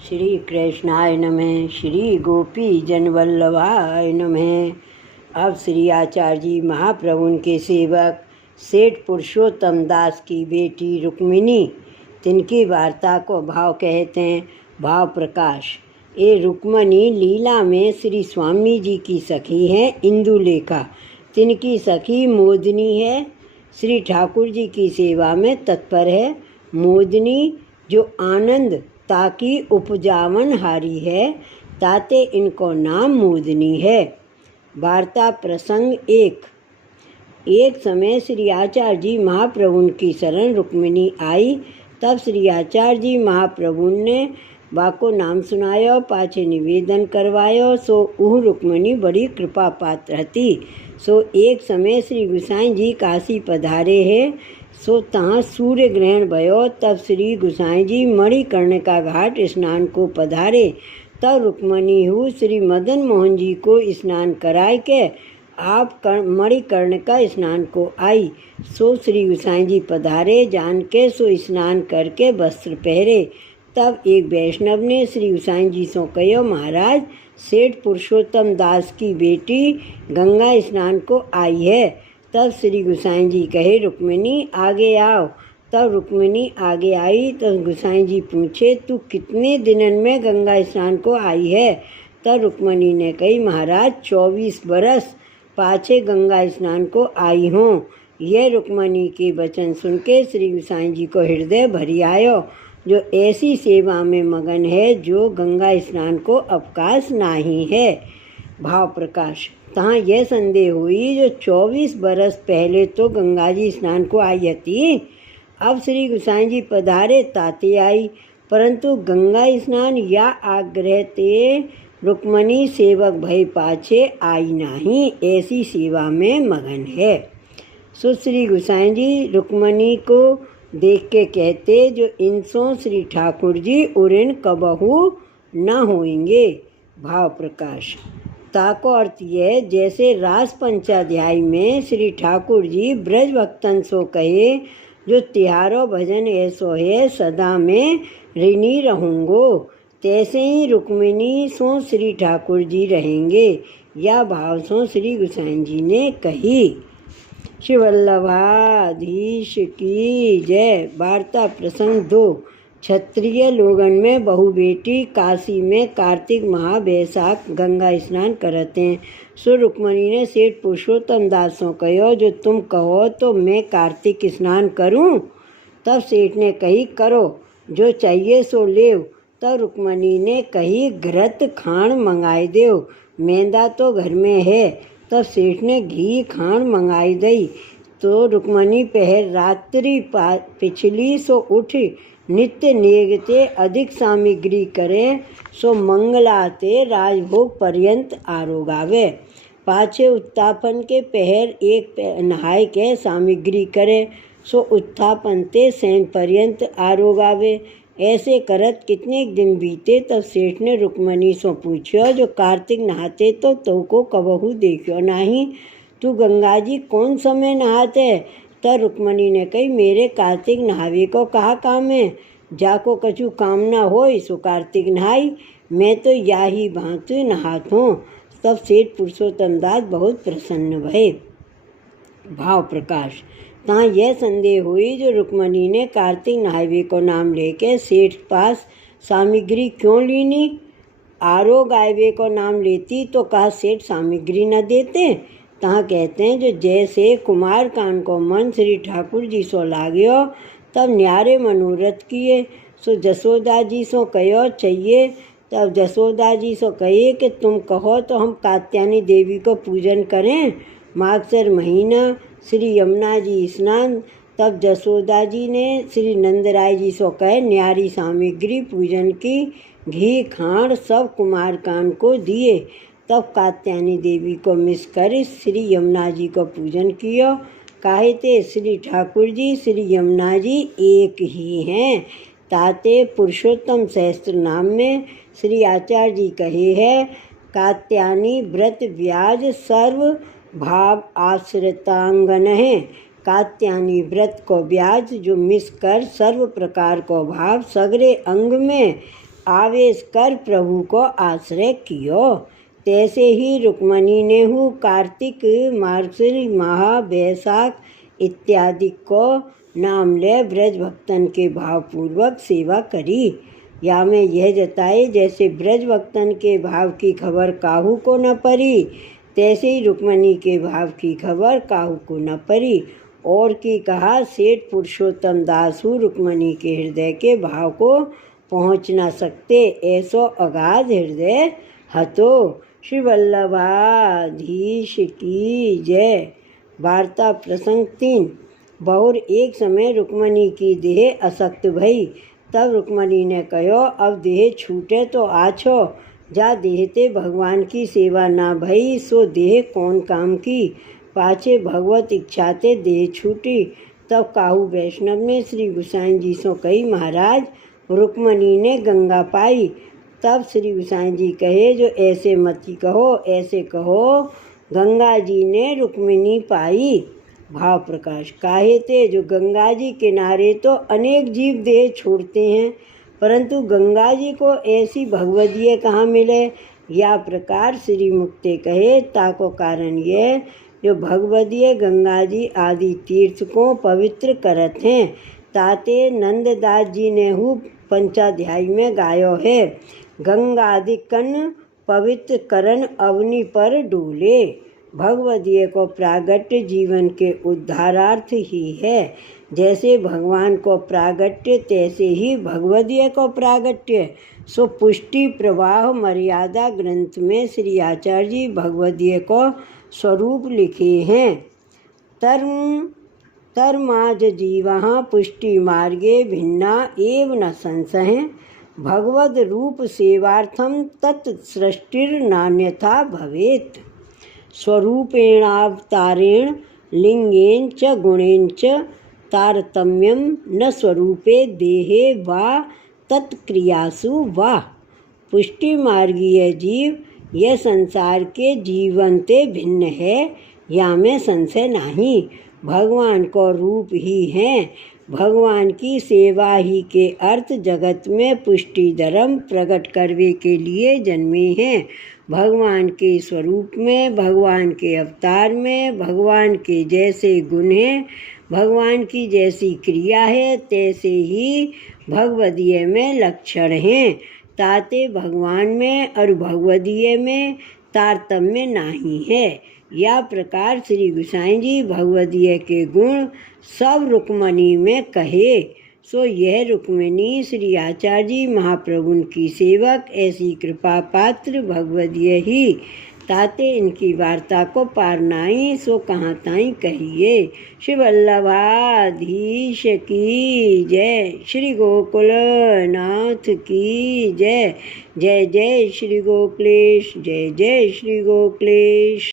श्री कृष्णाय नमः। श्री गोपी जनवल्लभाय नमः। अब श्री आचार्य जी महाप्रभु के सेवक सेठ पुरुषोत्तम दास की बेटी रुक्मिणी, तिनकी वार्ता को भाव कहते हैं। भाव प्रकाश। ये रुक्मिणी लीला में श्री स्वामी जी की सखी है इंदुलेखा। तिनकी सखी मोदनी है, श्री ठाकुर जी की सेवा में तत्पर है। मोदनी जो आनंद ताकि उपजावन हारी है, ताते इनको नाम मोदनी है। वार्ता प्रसंग एक समय श्री आचार्य जी महाप्रभु की शरण रुक्मिणी आई। तब श्री आचार्य जी महाप्रभु ने बाको नाम सुनायो, पाछे निवेदन करवायो। सो उह रुक्मिणी बड़ी कृपा पात्र थी। सो एक समय श्री गुसाई जी काशी पधारे है। सो तहाँ सूर्य ग्रहण भयो। तब श्री गुसाई जी मणिकर्णिका घाट स्नान को पधारे। तब रुक्मिणी हु श्री मदन मोहन जी को स्नान कराए के आप मणिकर्णिका स्नान को आई। सो श्री गुसाई जी पधारे जान के सो स्नान करके वस्त्र पहरे। तब एक वैष्णव ने श्री गुसाई जी से कहो, महाराज सेठ पुरुषोत्तम दास की बेटी गंगा स्नान को आई है। तब श्री गुसाई जी कहे, रुक्मिणी आगे आओ। तब रुक्मिणी आगे आई। तब गुसाई जी पूछे, तू कितने दिनन में गंगा स्नान को आई है? तब रुक्मिणी ने कही, महाराज 24 बरस पाछे गंगा स्नान को आई हूँ। यह रुक्मिणी के वचन सुन के श्री गुसाई जी को हृदय भरी आयो, जो ऐसी सेवा में मगन है जो गंगा स्नान को अवकाश नहीं है। भाव प्रकाश। तहाँ यह संदेह हुई, जो 24 बरस पहले तो गंगा जी स्नान को आई थी, अब श्री गुसाई जी पधारे ताते आई, परंतु गंगा स्नान या आग्रह ते रुक्मिणी सेवक भय पाछे आई नहीं, ऐसी सेवा में मगन है। सो श्री गुसाई जी रुक्मिणी को देख के कहते, जो इनसों श्री ठाकुर जी उरिन कबहू न होएंगे। भाव प्रकाश। ताको अर्थ यह, जैसे रास पंचाध्याय में श्री ठाकुर जी ब्रज भक्तन सो कहे, जो तिहारो भजन ऐसो है सदा में ऋणी रहूँगो, तैसे ही रुक्मिणी सो श्री ठाकुर जी रहेंगे। या भाव सो श्री गुसाई जी ने कही। श्री वल्लभाधीश की जय। वार्ता प्रसंग 2। क्षत्रिय लोगन में बहु बेटी काशी में कार्तिक माह बैसाख गंगा स्नान करते हैं। सो रुक्मिणी ने सेठ पुरुषोत्तम दास को कहो, जो तुम कहो तो मैं कार्तिक स्नान करूं? तब सेठ ने कही, करो, जो चाहिए सो लेव। तब रुक्मिणी ने कही, घृत खाण मंगाई देव, मैदा तो घर में है। तब सेठ ने घी खाण मंगाई दई। तो रुक्मिणी पहर रात्रि पिछली सो उठ नित्य नेगते अधिक सामग्री करे, सो मंगलाते राजभोग पर्यंत आरोगावे। पाछे उत्थापन के पहर एक नहाय के सामग्री करे, सो उत्थापन ते सैन पर्यंत आरोगावे। ऐसे करत कितने दिन बीते। तब सेठ ने रुक्मिणी से पूछो, जो कार्तिक नहाते तो को कबहू देखो नहीं, तू गंगा जी कौन समय नहाते? तब रुक्मिणी ने कही, मेरे कार्तिक नहावे को कहा काम है, जाको कछु काम ना हो सो कार्तिक नहाई, मैं तो या ही भांति नहात हूँ। तब सेठ पुरुषोत्तम दास बहुत प्रसन्न भये। भाव प्रकाश। तहाँ यह संदेह हुई, जो रुक्मिणी ने कार्तिक नहावे को नाम लेके सेठ पास सामग्री क्यों लीनी? आरोग आयवे को नाम लेती तो कहा सेठ सामग्री न देते। तहाँ कहते हैं, जो जैसे कुमार कान को मन श्री ठाकुर जी सो लाग्यो, तब न्यारे मनोरथ किए। सो जसोदा जी सो कहो चाहिए। तब जसोदा जी सो कहे कि तुम कहो तो हम कात्यायनी देवी को पूजन करें। माघसर महीना श्री यमुना जी स्नान। तब जसोदा जी ने श्री नंदराय जी सो कहे, न्यारी सामग्री पूजन की, घी खाण सब कुमार कान को दिए। तब कात्यायनी देवी को मिस कर श्री यमुना जी को पूजन किया। काहे ते श्री ठाकुर जी श्री यमुना जी एक ही हैं। ताते पुरुषोत्तम सहस्त्र नाम में श्री आचार्य जी कहे है, कात्यायनी व्रत व्याज सर्व भाव आश्रितांगन है। कात्यायनी व्रत को ब्याज जो मिस कर सर्व प्रकार को भाव सगरे अंग में आवेश कर प्रभु को आश्रय कियो। तैसे ही रुक्मणी ने हु कार्तिक मार्गशीर माह वैशाख इत्यादि को नाम ले ब्रज भक्तन के भावपूर्वक सेवा करी। या में यह जताए जैसे ब्रज भक्तन के भाव की खबर काहू को न परी, तैसे ही रुक्मणी के भाव की खबर काहू को न परी। और की कहा सेठ पुरुषोत्तम दासु रुक्मणी के हृदय के भाव को पहुँच न सकते, ऐसो अगाध हृदय हतो। श्री वल्लभाधीश की जय। वार्ता प्रसंग 3। बहुर एक समय रुक्मणी की देह असक्त भई। तब रुक्मणी ने कहो अब देह छूटे तो आछो, जा देहते भगवान की सेवा ना भई सो देह कौन काम की। पाछे भगवत इच्छाते देह छूटी। तब काहू वैष्णव ने श्री गोसाई जी सो कही महाराज रुक्मणी ने गंगा पाई। तब श्री गोसाई जी कहे जो ऐसे मत कहो, ऐसे कहो गंगा जी ने रुक्मिणी पाई। भाव प्रकाश काहे ते जो गंगा जी किनारे तो अनेक जीव देह छोड़ते हैं, परंतु गंगा जी को ऐसी भगवदीय कहाँ मिले। या प्रकार श्री मुक्ते कहे ताको कारण ये जो भगवदीय गंगा जी आदि तीर्थ को पवित्र करत हैं। ताते नंददास जी ने हु पंचाध्यायी में गायो है गंगादिकन पवित्र करण अवनि पर डोले। भगवदीय को प्रागट्य जीवन के उद्धारार्थ ही है। जैसे भगवान को प्रागट्य तैसे ही भगवदीय को प्रागट्य। सो पुष्टि प्रवाह मर्यादा ग्रंथ में श्री आचार्य जी भगवदीय को स्वरूप लिखे हैं। तर्माज जीवा पुष्टि मार्गे भिन्ना एव न संशय, भगवद रूप सेवार्थम तत्सृष्टिर्नान्यथा भवेत्। स्वरूपेणावतारेण लिंगेन च गुणेन च तारतम्यम न स्वरूपे देहे वा तत्क्रियासु वा। पुष्टि मार्गीय जीव यह संसार के जीवन ते भिन्न है, या में संशय नहीं। भगवान को रूप ही है। भगवान की सेवा ही के अर्थ जगत में पुष्टि धर्म प्रकट करने के लिए जन्मे हैं। भगवान के स्वरूप में, भगवान के अवतार में भगवान के जैसे गुण हैं, भगवान की जैसी क्रिया है, तैसे ही भगवदीय में लक्षण हैं। ताते भगवान में और भगवदीय में तारतम्य नहीं है। या प्रकार श्री गोसाई जी भगवदीय के गुण सब रुक्मणी में कहे। सो यह रुक्मिणी श्री आचार्य जी महाप्रभु की सेवक ऐसी कृपा पात्र भगवदीय ही। ताते इनकी वार्ता को पार नाई सो कहाँ ताई कहिए। श्री वल्लभाधीश की जय। श्री गोकुल नाथ की जय। जय जय श्री गोकुलेश, जय जय श्री गोकुलेश।